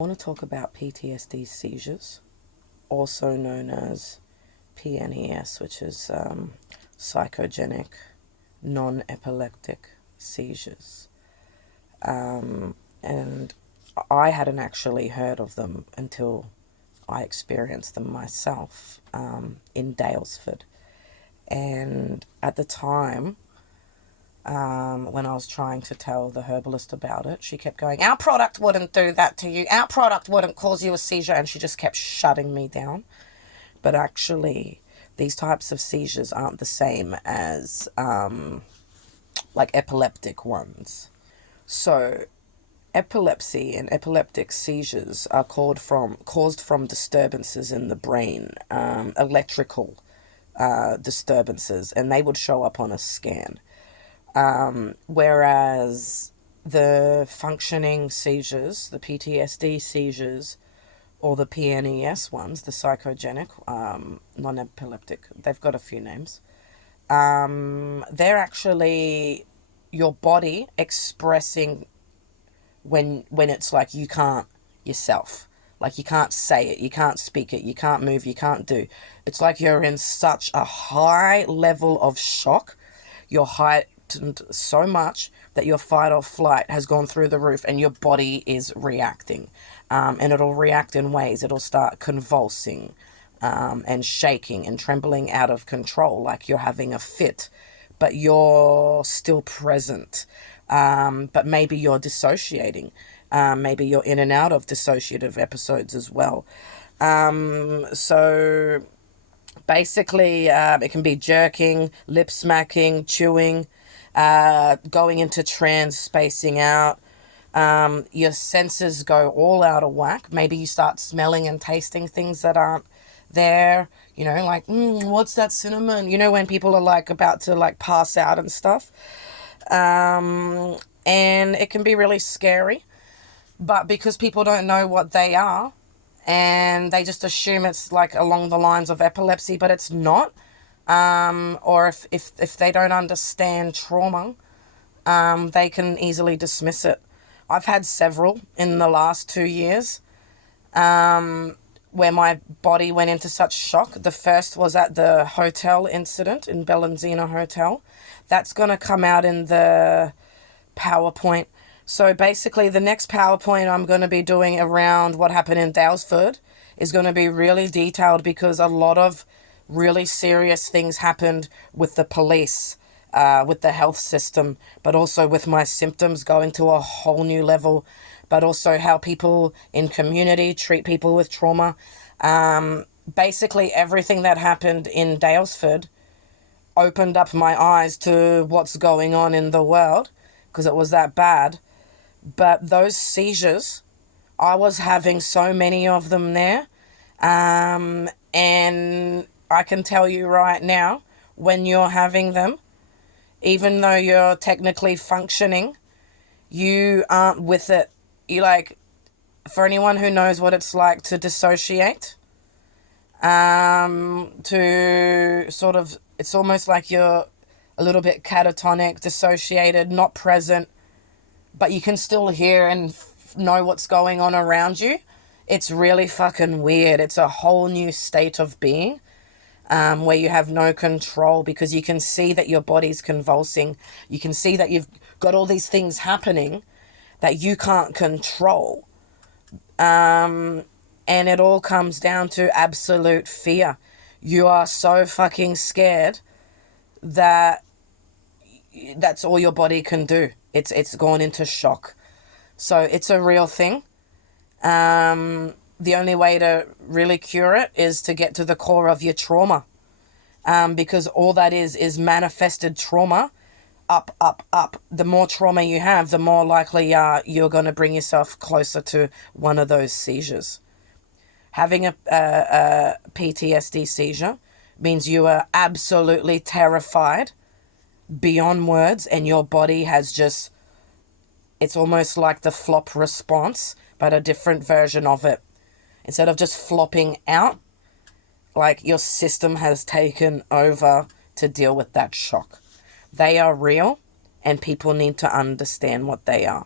I want to talk about PTSD seizures, also known as PNES, which is psychogenic, non-epileptic seizures. And I hadn't actually heard of them until I experienced them myself in Dalesford. And at the time, when I was trying to tell the herbalist about it, she kept going, "Our product wouldn't do that to you. Our product wouldn't cause you a seizure." And she just kept shutting me down. But actually, these types of seizures aren't the same as like epileptic ones. So epilepsy and epileptic seizures are caused from disturbances in the brain, electrical disturbances, and they would show up on a scan. Whereas the functioning seizures, the PTSD seizures, or the PNES ones, the psychogenic, non-epileptic, they've got a few names. They're actually your body expressing when it's like you can't yourself. Like you can't say it, you can't speak it, you can't move, you can't do. It's like you're in such a high level of shock. You're heightened so much that your fight or flight has gone through the roof and your body is reacting. And it'll react in ways. It'll start convulsing and shaking and trembling out of control, like you're having a fit, but you're still present. But maybe you're dissociating. Maybe you're in and out of dissociative episodes as well. So basically, it can be jerking, lip smacking, chewing, going into trance, spacing out. Your senses go all out of whack. Maybe you start smelling and tasting things that aren't there. You know, like, what's that cinnamon? You know, when people are like about to like pass out and stuff. And it can be really scary. But because people don't know what they are, and they just assume it's like along the lines of epilepsy, but it's not. Or if they don't understand trauma, they can easily dismiss it. I've had several in the last 2 years where my body went into such shock. The first was at the hotel incident in Bellinzina Hotel. That's going to come out in the PowerPoint. So basically the next PowerPoint I'm going to be doing around what happened in Dalesford is going to be really detailed, because a lot of really serious things happened with the police, with the health system, but also with my symptoms going to a whole new level, but also how people in community treat people with trauma. Basically everything that happened in Dalesford opened up my eyes to what's going on in the world, because it was that bad. But those seizures, I was having so many of them there. And I can tell you right now, when you're having them, even though you're technically functioning, you aren't with it. You like, for anyone who knows what it's like to dissociate, to sort of, it's almost like you're a little bit catatonic, dissociated, not present, but you can still hear and know what's going on around you. It's really fucking weird. It's a whole new state of being, where you have no control, because you can see that your body's convulsing. You can see that you've got all these things happening that you can't control. And it all comes down to absolute fear. You are so fucking scared that that's all your body can do. It's gone into shock. So it's a real thing. The only way to really cure it is to get to the core of your trauma. Because all that is manifested trauma. Up, up, up. The more trauma you have, the more likely you're going to bring yourself closer to one of those seizures. Having a PTSD seizure means you are absolutely terrified beyond words, and your body has just, it's almost like the flop response, but a different version of it. Instead of just flopping out, like your system has taken over to deal with that shock. They are real, and people need to understand what they are.